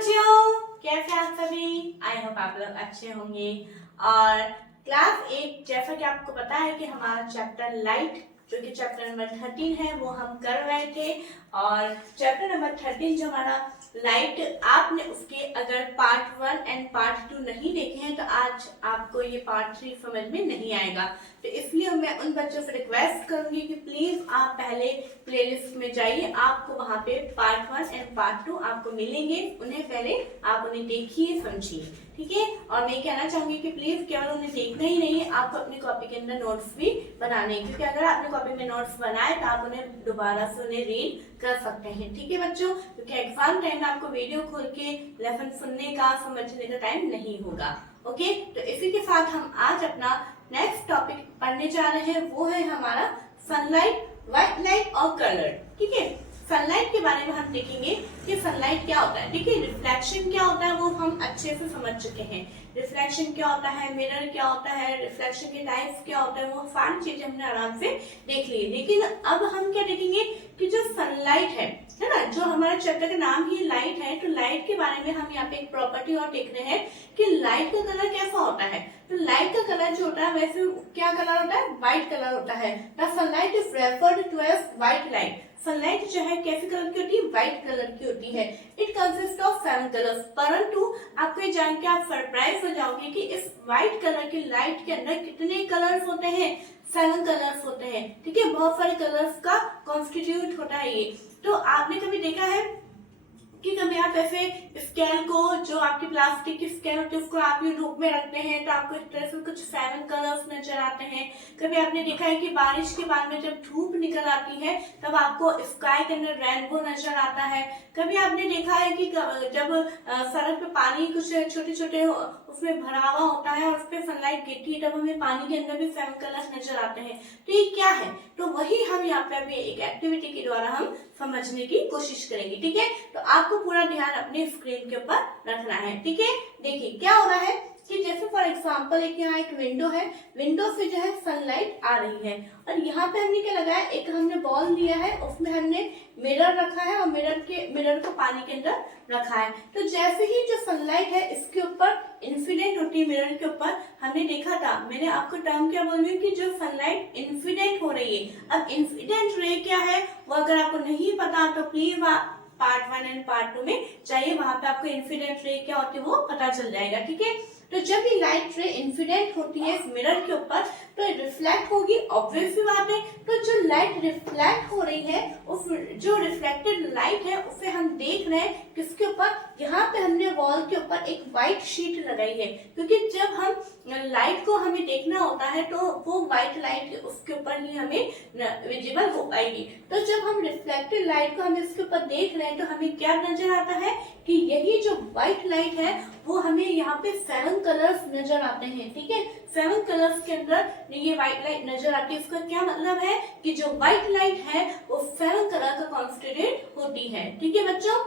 बच्चों, कैसे आप सभी? आई होप आप लोग अच्छे होंगे। और क्लास 8 जैसा कि आपको पता है कि हमारा चैप्टर लाइट जो कि चैप्टर नंबर 13 है वो हम कर रहे थे। और चैप्टर नंबर 13 जो हमारा लाइट, आपने उसके अगर पार्ट 1 एंड पार्ट 2 नहीं देखे हैं तो आज आपको ये पार्ट 3 समझ में नहीं आएगा। तो इसलिए मैं उन बच्चों से रिक्वेस्ट करूंगी कि प्लीज आप पहले प्लेलिस्ट में जाइए, आपको वहां पे पार्ट 1 एंड पार्ट 2 आपको मिलेंगे। उन्हें पहले आप उन्हें देखिए, समझिए, ठीक है। और मैं कहना चाहूंगी कि प्लीज केवल उन्हें देखना ही नहीं है, आपको अपनी कॉपी के अंदर नोट्स भी बनाने हैं, क्योंकि अगर आपने कॉपी में नोट्स बनाए तो आप उन्हें दोबारा से उन्हें रीड कर सकते हैं, ठीक है बच्चों। क्योंकि एग्जाम टाइम में आपको वीडियो खोल के लेसन सुनने का, समझने का टाइम नहीं होगा। ओके, तो इसी के साथ हम आज अपना नेक्स्ट टॉपिक पढ़ने जा रहे हैं, वो है हमारा सनलाइट, व्हाइट लाइट और कलर, ठीक है। सनलाइट के बारे में हम देखेंगे कि सनलाइट क्या होता है, ठीक है। रिफ्लेक्शन क्या होता है वो हम अच्छे से समझ चुके हैं। रिफ्लेक्शन क्या होता है, मिरर क्या होता है, रिफ्लेक्शन के टाइप्स क्या होता है, वो सारी चीजें हमने आराम से देख ली। लेकिन अब हम क्या देखेंगे कि जो सनलाइट है ना, जो हमारे चैप्टर का नाम ही लाइट है, तो लाइट के बारे में हम यहाँ पे एक प्रॉपर्टी और देख रहे हैं कि लाइट का कलर कैसा होता है। तो लाइट का कलर जो होता है वैसे क्या कलर होता है, व्हाइट कलर होता है। The sunlight is referred to as white light. Sunlight जो है कैसे कलर की होती है, व्हाइट कलर की होती है। It consist of 7 colours. परंतु आपको ये जान के आप सरप्राइज हो जाओगे कि इस व्हाइट कलर की लाइट के अंदर कितने कलर्स होते हैं, 7 कलर्स होते हैं, ठीक है। बहुत सारे कलर्स का कॉन्स्टिट्यूट होता है ये। तो आपने कभी देखा है कि कभी आप ऐसे स्केल को, जो आपकी प्लास्टिक की स्केल होती है, उसको आप ये धूप में रखते हैं तो आपको इस तरह से कुछ 7 कलर्स नजर आते हैं। कभी आपने देखा है कि बारिश के बाद में जब धूप निकल आती है तब आपको स्काई के अंदर रेनबो नजर आता है। कभी आपने देखा है कि जब सड़क पे पानी कुछ छोटे छोटे उसमें भरा हुआ होता है और उस पर सनलाइट गिरती है तब हमें पानी के अंदर भी 7 कलर्स नजर आते हैं। तो ये क्या है, तो वही हम यहाँ पे अभी एक एक्टिविटी के द्वारा हम समझने की कोशिश करेंगे, ठीक है। तो आपको पूरा ध्यान अपने स्क्रीन के ऊपर रखना है, ठीक है। देखिए क्या हो रहा है कि जैसे फॉर एग्जांपल यहाँ एक विंडो है, विंडो से जो है सनलाइट आ रही है और यहाँ पे हमने क्या लगाया, एक हमने बॉल लिया है, उसमें हमने मिरर रखा है और मिरर को पानी के अंदर रखा है। तो जैसे ही जो सनलाइट है इसके ऊपर इंसिडेंट होती है मिरर के ऊपर, हमने देखा था, मैंने आपको टर्म क्या बोल रही हूँ कि जो सनलाइट इंसिडेंट हो रही है। अब इंसिडेंट रे क्या है वो अगर आपको नहीं पता तो प्लीज आप पार्ट 1 एंड पार्ट 2 में चाहिए, वहां पे आपको इंसिडेंट रे क्या होती है वो पता चल जाएगा, ठीक है। तो जब ये लाइट रे इंसिडेंट होती है इस मिरर के ऊपर तो रिफ्लेक्ट होगी, ऑब्वियस सी बात है। तो जो लाइट रिफ्लेक्ट हो रही है, उस जो रिफ्लेक्टेड लाइट है उसे हम देख रहे हैं किसके ऊपर, यहाँ पे हमने वॉल के ऊपर एक व्हाइट शीट लगाई है, क्योंकि जब हम लाइट को हमें देखना होता है तो वो व्हाइट लाइट उसके ऊपर ही हमें विजिबल हो पाएगी। तो जब हम रिफ्लेक्टेड लाइट को हम इसके ऊपर देख रहे हैं तो हमें क्या नजर आता है कि यही जो व्हाइट लाइट है वो हमें यहाँ पे 7 कलर्स नजर आते हैं, ठीक है। 7 कलर्स के अंदर ये व्हाइट लाइट नजर आती है। इसका क्या मतलब है कि जो व्हाइट लाइट है वो 7 कलर का कॉन्स्टिट्यूट होती है, ठीक है बच्चों।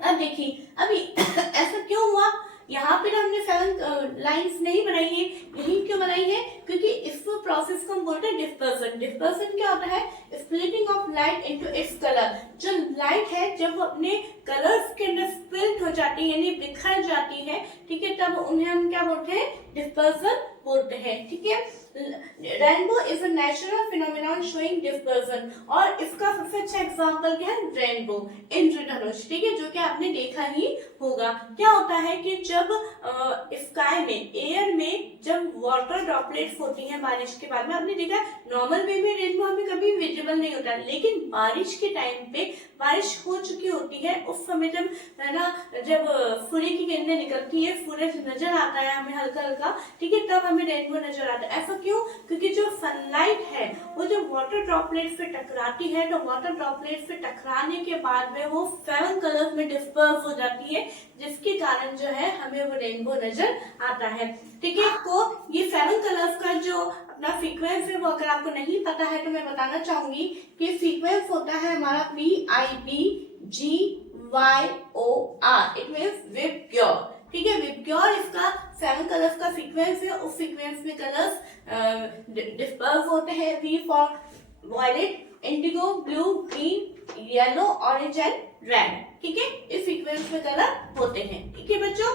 अब देखिए अभी ऐसा क्यों हुआ, यहाँ पे हमने 7 लाइंस नहीं बनाई है, यही क्यों बनाई है, क्योंकि इस प्रोसेस को हम बोलते हैं डिस्पर्सन। डिस्पर्सन क्या होता है, splitting of light into its colour. जो लाइट है जब वो अपने कलर्स के अंदर स्प्लिट हो जाती है यानी बिखर जाती है, ठीक है, तब उन्हें हम क्या बोलते हैं, डिस्पर्सन बोलते हैं, ठीक है। Rainbow is a natural phenomenon showing dispersion, और इसका सबसे अच्छा एग्जांपल क्या है, रेनबो, इंद्रधनुष, ठीक है, जो कि आपने देखा ही होगा। क्या होता है कि जब स्काई में, एयर में जब वाटर ड्रॉपलेट्स होती हैं बारिश के बाद में, आपने देखा नॉर्मल वे में रेनबो हमें कभी विजिबल नहीं होता, लेकिन बारिश के टाइम पे बारिश हो चुकी होती है उस समय जब है ना, जब सूर्य की किरणें निकलती है, सूरज नजर आता है हमें हल्का हल्का, ठीक है, तब हमें रेनबो नजर आता है। ऐसा क्यों, क्योंकि जो सनलाइट है वो जब वाटर ड्रॉपलेट से टकराती है तो वाटर ड्रॉपलेट से टकराने के बाद में वो 7 कलर्स में डिस्पर्स हो जाती है, जिसके कारण जो है हमें वो रेनबो नजर आता है, ठीक है। तो ये 7 कलर्स का जो अपना सीक्वेंस है वो अगर आपको नहीं पता है तो मैं बताना चाहूंगी कि सीक्वेंस होता है हमारा VIBGYOR, इट मींस विबग्योर, ठीक है। विबग्योर इसका 7 कलर्स का सीक्वेंस है, उस सीक्वेंस में कलर्स डिस्पर्स होते हैं। V for violet, indigo, blue, green, yellow, orange and red, ठीक है। इस सीक्वेंस जिसमें कलर होते हैं। ठीक है बच्चों,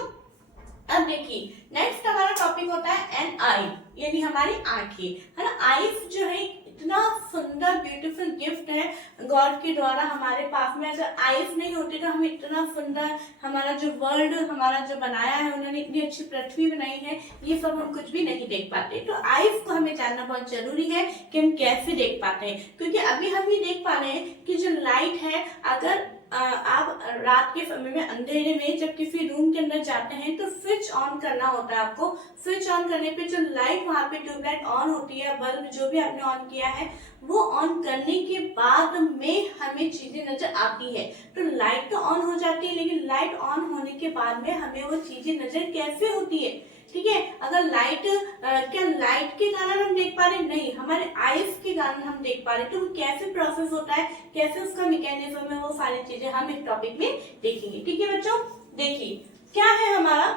अब देखिए नेक्स्ट हमारा टॉपिक होता है एन आई, यानी हमारी आंखें, है ना। आईज जो है इतना सुंदर ब्यूटीफुल गिफ्ट है गॉड के द्वारा हमारे पास में। अगर आईज नहीं होती तो हम इतना सुंदर हमारा जो वर्ल्ड हमारा जो बनाया है, उन्होंने इतनी अच्छी पृथ्वी बनाई है, ये सब हम कुछ भी नहीं देख पाते। तो आईज को हमें जानना बहुत जरूरी है कि हम कैसे देख पाते हैं, क्योंकि अभी हम ये देख पा रहे हैं कि जो लाइट है, अगर आप रात के समय में अंधेरे में जब किसी रूम के अंदर जाते हैं तो स्विच ऑन करना होता है आपको। स्विच ऑन करने पे जो लाइट वहां पे ट्यूबलाइट ऑन होती है, बल्ब जो भी आपने ऑन किया है, वो ऑन करने के बाद में हमें चीजें नजर आती है। तो लाइट तो ऑन हो जाती है, लेकिन लाइट ऑन होने के बाद में हमें वो चीजें नजर कैसे होती है। ठीक है, अगर लाइट क्या लाइट के कारण हम देख पा रहे, नहीं, हमारे आईज के कारण हम देख पा रहे। तो वो कैसे प्रोसेस होता है, कैसे उसका मैकेनिज्म है, वो सारी चीजें हम इस टॉपिक में देखेंगे। ठीक है बच्चों, देखिए क्या है हमारा,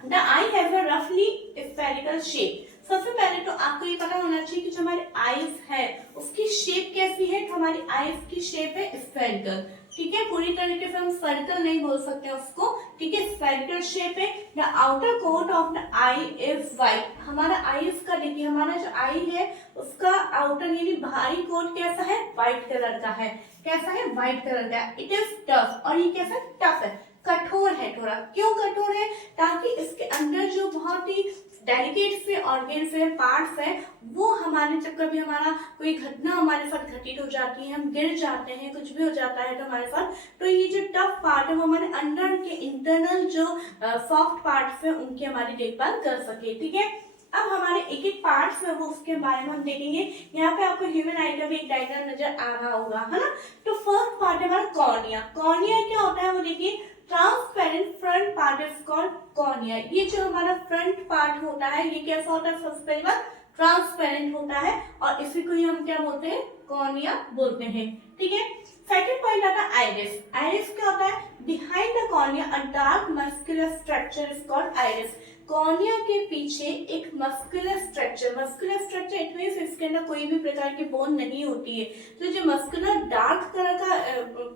द आई हैव अ रफली स्फेरिकल शेप। सबसे पहले तो आपको ये पता होना चाहिए कि जो हमारे आईज है उसकी शेप कैसी है। तो हमारी आईज की शेप है स्फेरिकल। ठीक है, पूरी तरीके से हम सर्कल नहीं बोल सकते उसको। ठीक है, स्फेरिकल शेप है। The outer coat of the eye is white. हमारा आईज का देखिए, हमारा जो आई है उसका आउटर यानी बाहरी कोट कैसा है, व्हाइट कलर का है। कैसा है, व्हाइट कलर का। इट इज टफ, और ये कैसा टफ है, कठोर है थोड़ा। क्यों कठोर है, ताकि इसके अंदर जो बहुत ही डेलिकेट से ऑर्गेन्स है, पार्ट्स है, वो हमारे जब कभी हमारा कोई घटना हमारे साथ घटित हो जाती है, हम गिर जाते हैं, कुछ भी हो जाता है तो हमारे साथ, तो ये जो टफ पार्ट है वो हमारे अंदर के इंटरनल जो सॉफ्ट पार्ट्स है उनकी हमारी देखभाल कर सके। ठीक है, अब हमारे एक एक पार्ट्स है वो उसके बारे में हम देखेंगे। यहाँ पे आपको ह्यूमन आई का भी एक डायग्राम नजर आ रहा होगा, है ना। तो फर्स्ट पार्ट है हमारा कॉर्निया। कॉर्निया क्या होता है वो देखिए, transparent front part is called cornea. ये जो हमारा फ्रंट पार्ट होता है ये कैसा होता है, सबसे पहली बार ट्रांसपेरेंट होता है, और इसी को ही हम क्या बोलते हैं, कॉर्निया बोलते हैं। ठीक है, सेकंड पॉइंट आता है आइरिस। आइरिस क्या होता है, behind the cornea a dark muscular structure is called iris. Cornea के पीछे एक मस्कुलर स्ट्रक्चर इट मींस इसके अंदर कोई भी प्रकार की बोन नहीं होती है। तो जो मस्कुलर डार्क कलर का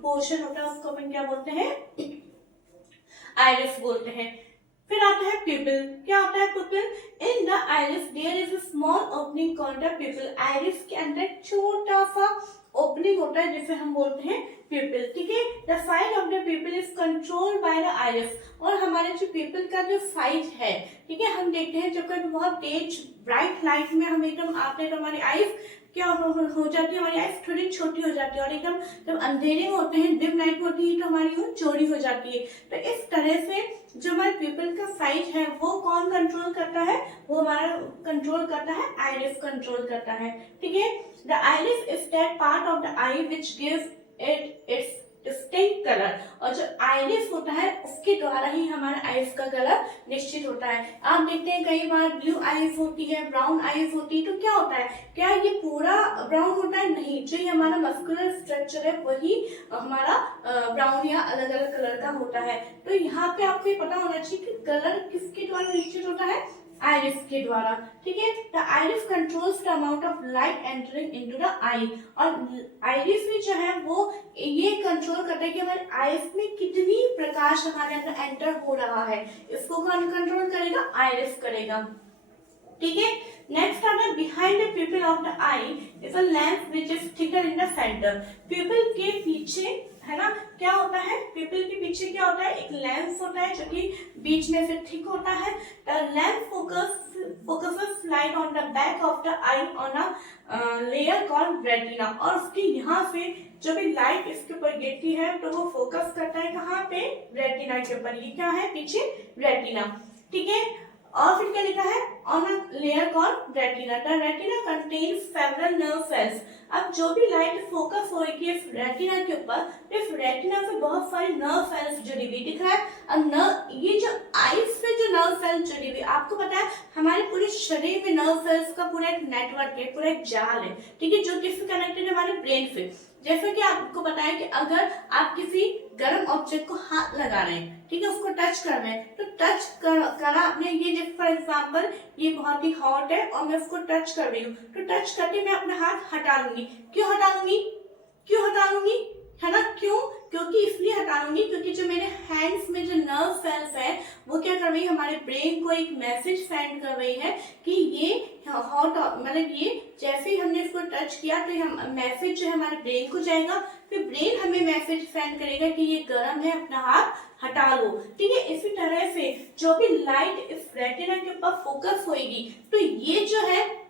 पोर्शन होता है उसको अपन क्या बोलते हैं, आइरिस बोलते हैं। फिर आता है प्यूपिल। क्या होता है pupil, in the iris there is a small opening called the pupil. Iris के अंदर छोटा सा ओपनिंग होता है जिसे हम बोलते हैं प्यूपिल। ठीक है, the size of the प्यूपिल is controlled by the iris. और हमारे जो प्यूपिल का जो साइज है, ठीक है, हम देखते हैं जब कभी बहुत तेज ब्राइट लाइट में हम एकदम आते हैं तो हमारी आईज क्या हो जाती है, हमारी आईज थोड़ी छोटी हो जाती है, और एकदम जब अंधेरे में होते हैं, डिम लाइट में होती है तो हमारी वो चौड़ी हो जाती है। तो इस तरह से जो हमारे प्यूपिल का साइज है वो कौन कंट्रोल करता है, वो हमारा कंट्रोल करता है, आइरिस कंट्रोल करता है। ठीक है, the iris is that part of the I which gives it it's distinct colour. और जो आइरिस होता है उसके द्वारा ही हमारा आइज का कलर निश्चित होता है। आप देखते हैं कई बार ब्लू आइज होती है, ब्राउन आइज होती है, तो क्या होता है, क्या ये पूरा ब्राउन होता है, नहीं, जो ये हमारा मस्कुलर स्ट्रक्चर है वही हमारा ब्राउन या अलग अलग कलर का होता है। तो यहाँ पे आपको ये पता होना चाहिए कि कलर किसके द्वारा निश्चित होता है, आइरिस के द्वारा। ठीक है, the iris controls the amount of light entering into the eye. और आइरिस में जो है वो ये कंट्रोल करता है कि हमारे आइस में कितनी प्रकाश हमारे अंदर एंटर हो रहा है, इसको कौन कंट्रोल करेगा, आइरिस करेगा। ठीक है, नेक्स्ट आता है behind the प्यूपिल of the eye is a lens which is thicker in the centre. प्यूपिल के पीछे, है ना, क्या होता है, प्यूपिल के पीछे क्या होता है, एक लेंस होता है जो कि बीच में से थिक होता है। The lens focuses light on the back of the I on a layer called retina. और उसकी यहाँ से जब भी लाइट इसके ऊपर गिरती है तो वो फोकस करता है कहाँ पे, रेटिना के ऊपर। ये क्या है, पीछे रेटिना। ठीक है, और फिर क्या लिखा है, on a layer called retina. The retina contains several nerve cells. अब जो भी लाइट फोकस होगी इस रेटिना के ऊपर, इस रेटिना से बहुत सारी नर्व सेल्स जुड़ी हुई दिख रहा है। अब ये जो आईज पे जो नर्व सेल्स जुड़ी हुई, आपको पता है हमारे पूरे शरीर में नर्व सेल्स का पूरा एक नेटवर्क है, पूरा एक जाल है। ठीक है, जो किससे कनेक्टेड है, हमारे ब्रेन से। जैसे कि आपको पता है कि अगर आप किसी गर्म ऑब्जेक्ट को हाथ लगा रहे हैं, ठीक है, उसको टच कर रहे हैं, तो टच करा आपने, ये जैसे फॉर एग्जांपल ये बहुत ही हॉट है और मैं उसको टच कर रही हूँ, तो टच करके मैं अपना हाथ हटा लूंगी। क्यों हटा लूंगी, है ना, क्यों, क्योंकि इसलिए हटाऊंगी क्योंकि जो मेरे हैंड्स में जो नर्व सेल्स है वो क्या कर रही है, हमारे ब्रेन को एक मैसेज सेंड कर रही है कि ये हॉट, मतलब ये जैसे ही हमने इसको टच किया तो हम मैसेज जो है हमारे ब्रेन को जाएगा, फिर ब्रेन हमें मैसेज सेंड करेगा कि ये गर्म है, अपना हाथ हटा लो। ठीक है, इसी तरह से जो भी लाइट इस रेटिना के ऊपर फोकस होगी तो ये जो है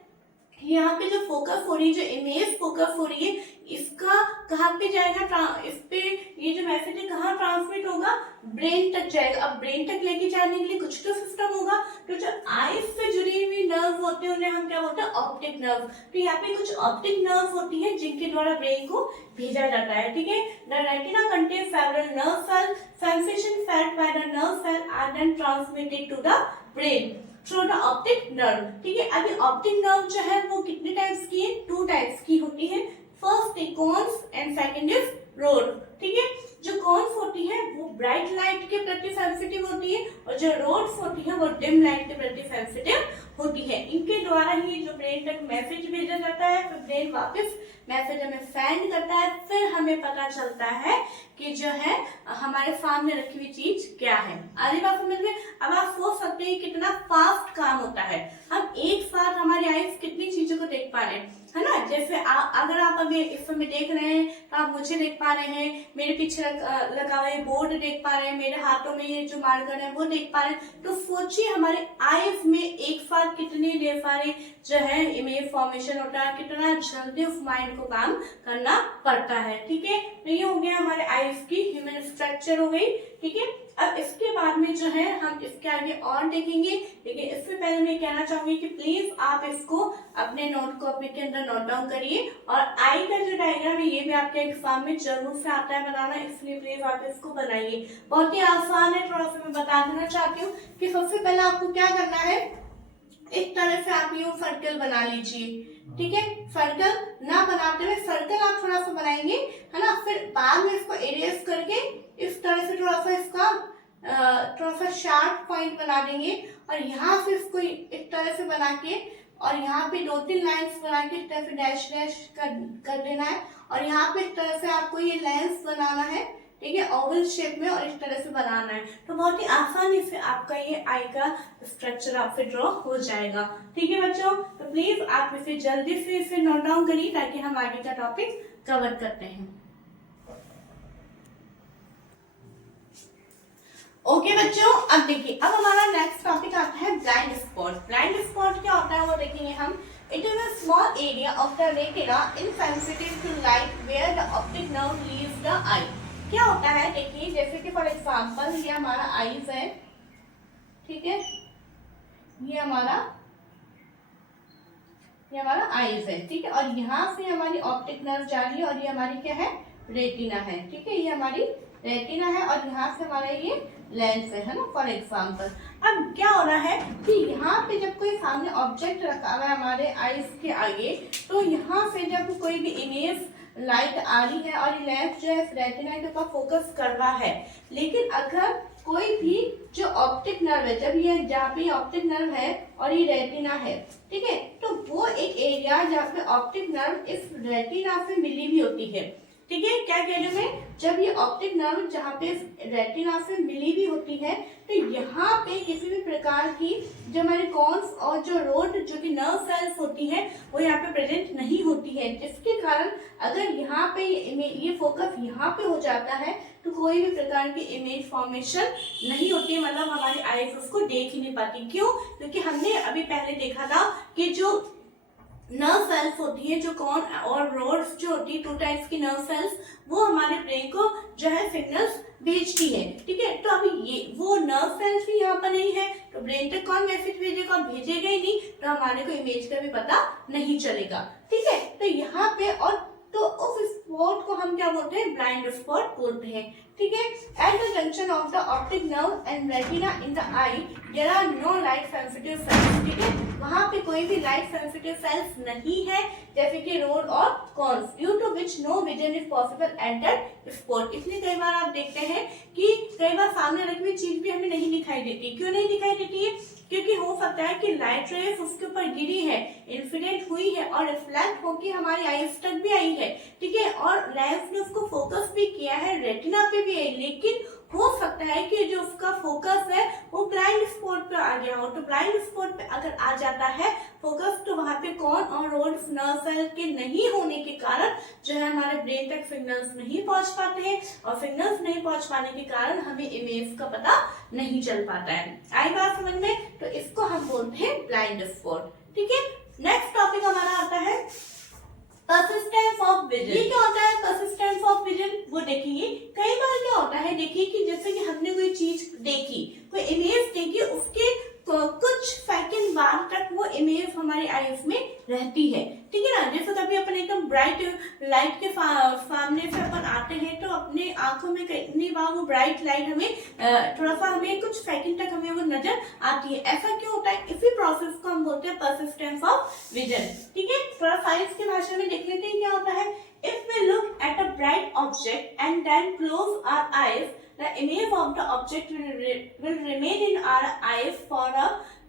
यहाँ पे जो फोकस हो रही है, जो इमेज फोकस हो रही है, इसका कहाँ पे जाएगा, इस पे ये जो मैसेज है कहाँ ट्रांसमिट होगा, ब्रेन तक जाएगा। अब ब्रेन तक लेके जाने के लिए कुछ तो सिस्टम होगा, तो जो आईज से जुड़ी हुई नर्व होते हैं उन्हें हम क्या बोलते हैं, ऑप्टिक नर्व। तो यहाँ पे कुछ ऑप्टिक नर्व होती है जिनके द्वारा ब्रेन को भेजा जाता है। ठीक है, the retina contain several nerve cell, sensation felt by the nerve cell are then transmitted to the brain through the optic nerve. ठीक है, अभी ऑप्टिक नर्व जो है वो कितने टाइप्स की है, 2 टाइप्स की होती है। फर्स्ट है cones and second is rod. ठीक है, जो कोन्स होती है वो ब्राइट लाइट के प्रति सेंसिटिव होती है और जो रोड्स होती है वो डिम लाइट के प्रति सेंसिटिव होती है। इनके द्वारा ही जो ब्रेन तक मैसेज भेजा जाता है, फिर ब्रेन वापस मैसेज हमें सेंड करता है, फिर हमें पता चलता है कि जो है हमारे सामने रखी हुई चीज क्या है। आधी बात समझ में? अब आप सोच सकते हैं कितना फास्ट काम होता है, हम एक साथ हमारी आईज कितनी चीजों को देख पा रहे हैं, है ना। जैसे अगर आप अभी इस समय देख रहे हैं तो आप मुझे देख पा रहे हैं, मेरे पीछे लगा हुआ बोर्ड देख पा रहे हैं, मेरे हाथों में ये जो मार्कर है वो देख पा रहे हैं। तो सोचिए हमारे आईज में एक साथ कितनी देर सारी जो है इमेज फॉर्मेशन होता है, कितना जल्दी उस माइंड को काम करना पड़ता है। ठीक है, तो ये हो गया हमारे आईज की ह्यूमन स्ट्रक्चर हो गई। ठीक है, अब इसके बाद में जो है हम इसके आगे और देखेंगे, लेकिन इससे पहले मैं कहना चाहूंगी कि प्लीज आप इसको अपने नोट कॉपी के अंदर नोट डाउन करिए। और आई का जो डायग्राम है ये भी आपके एग्जाम में जरूर से आता है बनाना, इसलिए प्लीज आप इसको बनाइए। बहुत ही आसान है, थोड़ा सा मैं बता देना चाहती हूँ कि सबसे पहले आपको क्या करना है, एक तरह से आप यूं सर्कल बना लीजिए। ठीक है, सर्कल ना बनाते हुए सर्कल आप थोड़ा सा बनाएंगे, है ना। फिर बाद में इसको इरेज करके इस तरह से थोड़ा सा इसका थोड़ा सा शार्प पॉइंट बना देंगे और यहाँ से इसको एक तरह से बना के और यहाँ पे 2-3 लाइंस बना के इस तरह से डैश डैश कर देना है। और यहाँ पे इस तरह से आपको ये लेंस बनाना है, ठीक है, ओवल शेप में, और इस तरह से बनाना है। तो बहुत ही आसानी से आपका ये आई का स्ट्रक्चर आपसे ड्रॉ हो जाएगा। ठीक है बच्चों, तो प्लीज आप इसे जल्दी से इसे नोट डाउन करिए ताकि हम आगे का टॉपिक कवर करते हैं। ओके बच्चों, अब देखिए, अब हमारा नेक्स्ट टॉपिक आता है ब्लाइंड स्पॉट। ब्लाइंड स्पॉट क्या होता है वो देखेंगे हम। It is a small area of the retina insensitive to light where the optic nerve leaves the eye. क्या होता है देखिए, जैसे कि फॉर एग्जांपल ये हमारा आईज है, ठीक है, ये हमारा आईज है, ठीक है, और यहाँ से हमारी ऑप्टिक नर्व जा रही है और ये हमारी क्या है, रेटिना है। ठीक है, ये हमारी रेटिना है और यहाँ से हमारा ये लेंस है ना, फॉर एग्जांपल। अब क्या हो रहा है कि यहाँ पे जब कोई सामने ऑब्जेक्ट रखा हुआ है हमारे आईज के आगे, तो यहाँ से जब कोई भी इमेज लाइट आ रही है और ये लेंस जो है रेटिना के ऊपर फोकस कर रहा है, लेकिन अगर कोई भी जो ऑप्टिक नर्व है, जब ये जहाँ पे ऑप्टिक नर्व है और ये रेटिना है, ठीक है, तो वो एक एरिया जहाँ पे ऑप्टिक नर्व इस रेटिना से मिली हुई होती है। ठीक है, क्या कह रही हूँ मैं, जब ये ऑप्टिक नर्व जहाँ पे रेटिना से मिली हुई होती है तो यहाँ पे किसी भी प्रकार की जो हमारे कॉन्स और जो रोड जो कि नर्व सेल्स होती है वो यहाँ पे प्रेजेंट नहीं होती है, जिसके कारण अगर यहाँ पे ये फोकस यहाँ पे हो जाता है तो कोई भी प्रकार की इमेज फॉर्मेशन नहीं होती है, मतलब हमारी आईज उसको देख ही नहीं पाती। क्यों? क्योंकि हमने अभी पहले देखा था कि जो नर्व सेल्स होती है, जो कॉन और रोड्स जो होती है, 2 टाइप्स की नर्व सेल्स, वो हमारे ब्रेन को जो है सिग्नल्स भेजती है। ठीक है, तो अभी ये वो नर्व सेल्स भी यहाँ पर नहीं है तो ब्रेन तक कौन मैसेज भेजेगा, भेजेगा ही नहीं, तो हमारे को इमेज का भी पता नहीं चलेगा। ठीक है, तो यहाँ पे और तो उस स्पॉट को हम क्या बोलते हैं, ब्लाइंड स्पॉट बोलते हैं। ठीक है, at the junction of the optic nerve and retina in the eye there are no light sensitive cells. ठीक है, वहां पे कोई भी लाइट सेंसिटिव सेल्स नहीं है, जैसे कि रोड और cones, due to which no vision is possible at that spot. इसलिए कई बार आप देखते हैं कि कई बार सामने रखी हुई चीज भी हमें नहीं दिखाई देती। क्यों नहीं दिखाई देती है? क्योंकि हो सकता है कि लाइट रेस उसके ऊपर गिरी है, इंसिडेंट हुई है और रिफ्लेक्ट होकर हमारी आईज तक भी आई है, ठीक है, और लेंस ने उसको फोकस भी किया है, रेटिना पे भी आई, लेकिन हो सकता है कि जो उसका फोकस है वो ब्लाइंड स्पॉट पे आ गया हो। तो ब्लाइंड स्पॉट पे अगर आ जाता है फोकस, तो वहां पे कौन और रोड्स नर्व सेल के नहीं होने के कारण जो है हमारे ब्रेन तक सिग्नल्स नहीं पहुंच पाते हैं, और सिग्नल्स नहीं पहुंच पाने के कारण हमें इमेज का पता नहीं चल पाता है। आई बात समझ में? तो इसको हम बोलते हैं ब्लाइंड स्पॉट, ठीक है। नेक्स्ट टॉपिक हमारा आता है परसिस्टेंस ऑफ विजन। ये क्या होता है परसिस्टेंस ऑफ विजन? वो देखेंगे कई बार क्या होता है, देखिए कि जैसे कि हमने कोई चीज देखी, कोई इमेज देखी, उसके कुछ सेकंड बाद तक वो इमेज हमारी आईज में रहती है, ठीक है ना। जैसे कभी अपन एकदम ब्राइट लाइट के सामने से अपन आते हैं तो अपने आंखों में कितनी बार वो ब्राइट लाइट हमें थोड़ा सा हमें कुछ सेकंड तक हमें वो नजर आती है। ऐसा क्यों होता है? इसी प्रोसेस को हम बोलते हैं परसिस्टेंस ऑफ विजन, ठीक है। थोड़ा साइंस की भाषा में देख लेते हैं क्या होता है। If we look at a bright object and then close our eyes, the image of the object will remain in our eyes for a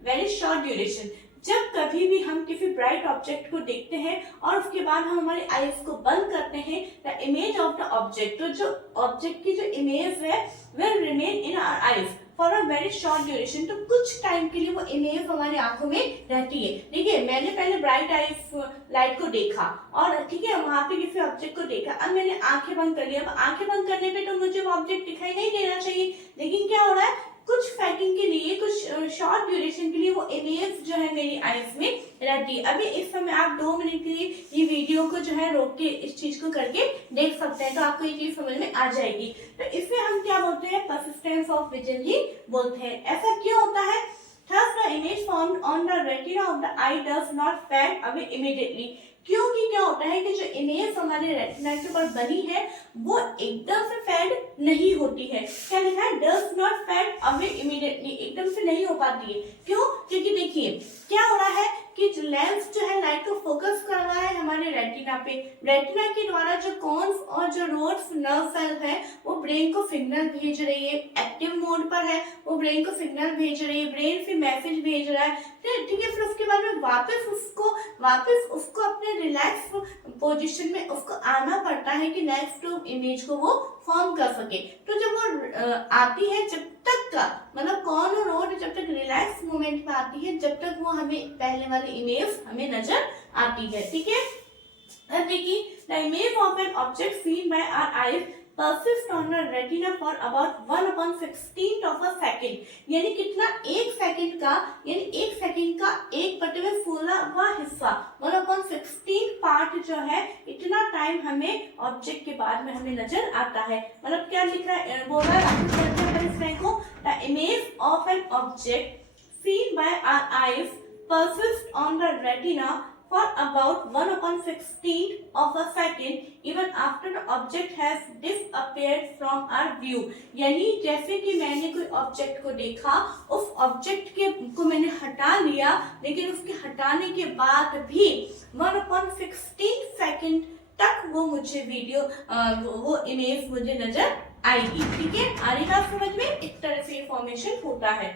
very short duration. जब कभी भी हम किसी ब्राइट ऑब्जेक्ट को देखते हैं और उसके बाद हम हमारी आईज को बंद करते हैं, the image of the object, तो जो ऑब्जेक्ट की जो इमेज है will remain in our eyes for a very short duration. तो कुछ टाइम के लिए वो इमेज हमारी आंखों में रहती है। देखिए मैंने पहले ब्राइट आईज लाइट को देखा और ठीक है वहां पे किसी ऑब्जेक्ट को देखा, अब मैंने आंखें बंद कर लिया। अब आंखें बंद करने पे तो मुझे वो ऑब्जेक्ट दिखाई नहीं देना चाहिए, लेकिन क्या हो रहा है कुछ सेकंड के लिए, कुछ शॉर्ट ड्यूरेशन के लिए वो इमेज जो है मेरी आईज में रहती है। अभी इस समय आप 2 मिनट के लिए ये वीडियो को जो है रोक के इस चीज को करके देख सकते हैं, तो आपको ये चीज समझ में आ जाएगी। तो इसे हम क्या बोलते हैं? परसिस्टेंस ऑफ विजन ही बोलते हैं। ऐसा क्यों होता है? Thus the image formed on the retina of the eye does not fade away immediately. क्योंकि क्या होता है कि जो इमेज हमारे रेटिना के ऊपर बनी है वो एकदम से फेड नहीं होती है। क्या लिखा है? Does not fade away immediately, एकदम से नहीं हो पाती है। क्यों? क्योंकि देखिए क्या हो रहा है कि जो लेंस जो है लाइट को फोकस कर रहा है हमारे रेटिना पे, रेटिना के द्वारा जो कॉन्स और जो रोड्स नर्व सेल है वो ब्रेन को सिग्नल भेज रही है, एक्टिव मोड पर है, वो ब्रेन को सिग्नल भेज रही है, ब्रेन फिर मैसेज भेज रहा है, ठीक है। फिर उसके बाद में वापस उसको अपने रिलैक्स पोजीशन में उसको आना पड़ता है कि नेक्स्ट इमेज को वो फॉर्म कर सके। तो जब वो आती है, जब तक का मतलब कौन और रोड जब तक रिलैक्स मोमेंट में आती है, जब तक वो हमें पहले वाली इमेज हमें नजर आती है, ठीक है। अब देखिए the image of an object seen by our eyes persist on the retina for about 1/16 of a second, यानी कितना? 1 सेकंड का, यानी 1 सेकंड का 1/16वां हिस्सा 1/16 पार्ट जो है, इतना टाइम हमें ऑब्जेक्ट के बाद में हमें नजर आता है। मतलब क्या लिख रहा है? बोल रहा है इस लाइन को, the image of an object seen by our eyes persist on the retina for about 1/16 of a second even after the object has disappeared from our view। यानी जैसे कि मैंने कोई ऑब्जेक्ट को देखा, उस ऑब्जेक्ट को मैंने हटा लिया, लेकिन उसके हटाने के बाद भी 1/16 सेकंड तक वो मुझे वो इमेज मुझे नजर आएगी, ठीक है। आ रही बात समझ में? इस तरह से ये फॉर्मेशन होता है।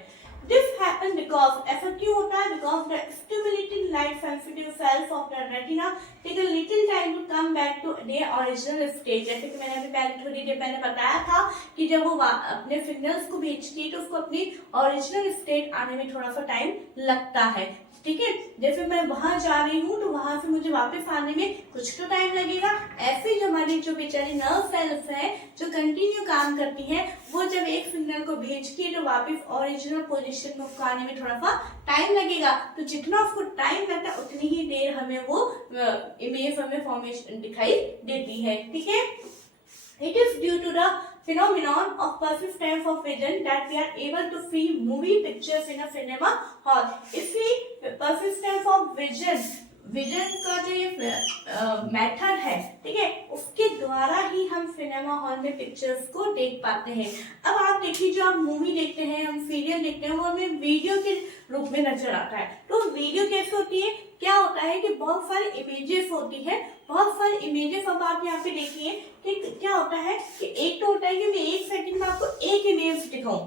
This happens because ऐसा क्यों होता है? Because the stimulating light sensitive cells of the retina take a little time to come back to their original state। जैसे कि मैंने अभी पहले थोड़ी देर पहले बताया था कि जब वो अपने सिग्नल्स को भेजती है तो उसको अपनी ओरिजिनल स्टेट आने में थोड़ा सा टाइम लगता है, ठीक है। जैसे मैं वहां जा रही हूँ तो वहां से मुझे वापस आने में कुछ तो टाइम लगेगा। ऐसे जो हमारी जो बेचारी नर्व सेल्स है जो कंटिन्यू काम करती है, वो जब एक सिग्नल को भेजती है तो वापस ओरिजिनल पोजीशन में उसको आने में थोड़ा सा टाइम लगेगा। तो जितना उसको टाइम लगता है उतनी ही देर हमें वो इमेज हमें फॉर्मेशन दिखाई देती है, ठीक है। It is due to the phenomenon of persistence of vision that we are able to see movie pictures in a cinema hall। इसी persistence of विजन का जो ये मेथड है, ठीक है, उसके द्वारा ही हम सिनेमा हॉल में पिक्चर्स को देख पाते हैं। अब आप देखिए जो आप मूवी देखते हैं, हम सीरियल देखते हैं, वो हमें वीडियो के रूप में नजर आता है। तो वीडियो कैसे होती है? क्या होता है कि बहुत सारी इमेजेस होती है, बहुत सारे इमेजेस अब आप यहाँ पे देखिए कि क्या होता है कि एक तो होता है कि मैं 1 सेकंड में आपको एक इमेज दिखाऊं,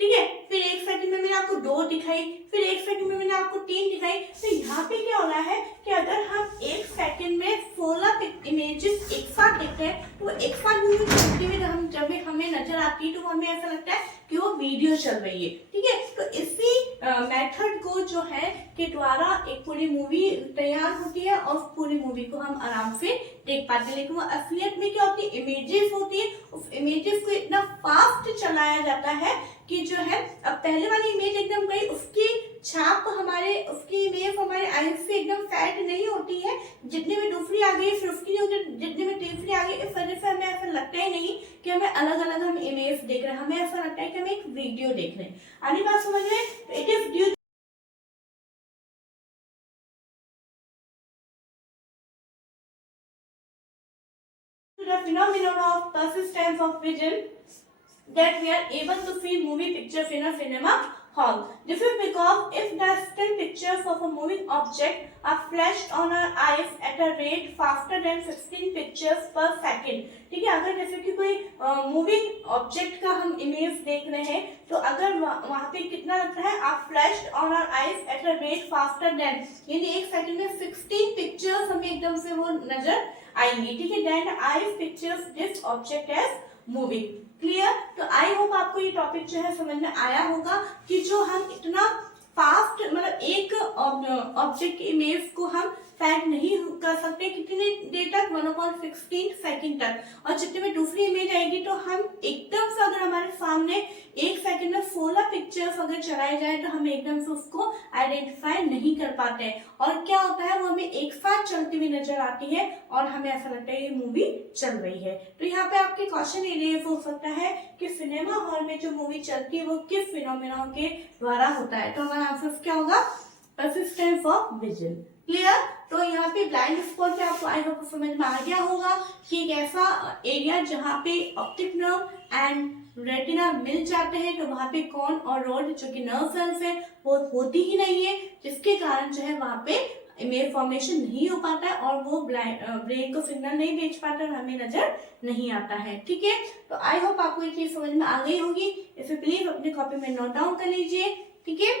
ठीक है, फिर 1 सेकंड में मैंने आपको 2 दिखाई, फिर 1 सेकंड में मैंने आपको 3 दिखाई। तो यहाँ पे क्या हो रहा है कि अगर हम 1 सेकंड में 16 इमेजेस एक साथ देखते हैं तो एक साथ मूवी चलती हुई जब हमें नजर आती है तो हमें ऐसा लगता है कि वो वीडियो चल रही है, ठीक है। तो इसी मेथड को जो है के द्वारा एक पूरी मूवी तैयार होती है और पूरी मूवी को हम आराम से देख पाते हैं। लेकिन वो असलियत में क्या होती है, इमेजेस होती है, उस इमेजेस को इतना फास्ट चलाया जाता है कि जो है अब पहले वाली इमेज एकदम गई, उसकी छाप उसकी इमेज हमारे आईज से एकदम फैट नहीं होती है, जितने में दूसरी आ गई फिर उसकी जितने में तीसरी आ गई, इस वजह से हमें ऐसा लगता ही नहीं कि हमें अलग अलग हम इमेज देख रहे हैं, हमें ऐसा लगता है कि हम एक वीडियो देख रहे हैं। आनी बात समझ में? It is due to the phenomenon of persistence of vision that we are able to see movie pictures in a cinema hall. This is because if the still pictures of a moving object are flashed on our eyes at a rate faster than 16 pictures per second, ठीक है, अगर जैसे कि कोई moving object का हम image देख रहे हैं तो अगर वहाँ पे कितना लगता है, आप flashed on our eyes at a rate faster than, यानी 1 सेकंड में 16 पिक्चर्स हमें एकदम से वो नजर आएंगी, ठीक है। Then eyes pictures this object as moving. Clear? तो आई होप आपको ये टॉपिक जो है समझ में आया होगा कि जो हम इतना फास्ट मतलब एक ऑब्जेक्ट की इमेज को हम फैट नहीं कर सकते कितने देर तक, 1/16 सेकंड तक, और जितने में दूसरी इमेज आएगी तो हम एकदम से अगर हमारे सामने 1 सेकंड में 16 पिक्चर्स अगर चलाए जाए तो हम एकदम से उसको आइडेंटिफाई नहीं कर पाते हैं, और क्या होता है वो हमें एक साथ चलती हुई नजर आती है और हमें ऐसा लगता है ये मूवी चल रही है। तो यहाँ पे आपके क्वेश्चन ये हो सकता है कि सिनेमा हॉल में जो मूवी चलती है वो किस फिनोमेना के द्वारा होता है, तो हमारा आंसर क्या होगा, परसिस्टेंस ऑफ विजन। क्लियर? तो यहाँ पे ब्लाइंड स्पॉट पे आपको आई होप समझ में आ गया होगा कि एक ऐसा एरिया जहाँ पे ऑप्टिक नर्व एंड रेटिना मिल जाते हैं, तो वहाँ पे कॉन और रोड जो कि नर्व सेल्स है वो होती ही नहीं है, जिसके कारण जो है वहाँ पे इमेज फॉर्मेशन नहीं हो पाता है और वो ब्रेन को सिग्नल नहीं भेज पाता और हमें नजर नहीं आता है, ठीक है। तो आई होप आपको ये चीज समझ में आ गई होगी, इसे प्लीज अपने कॉपी में नोट डाउन कर लीजिए, ठीक है।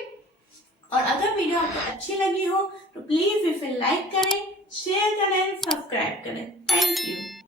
और अगर वीडियो आपको अच्छी लगी हो तो प्लीज इसे लाइक करें, शेयर करें, सब्सक्राइब करें। Thank you.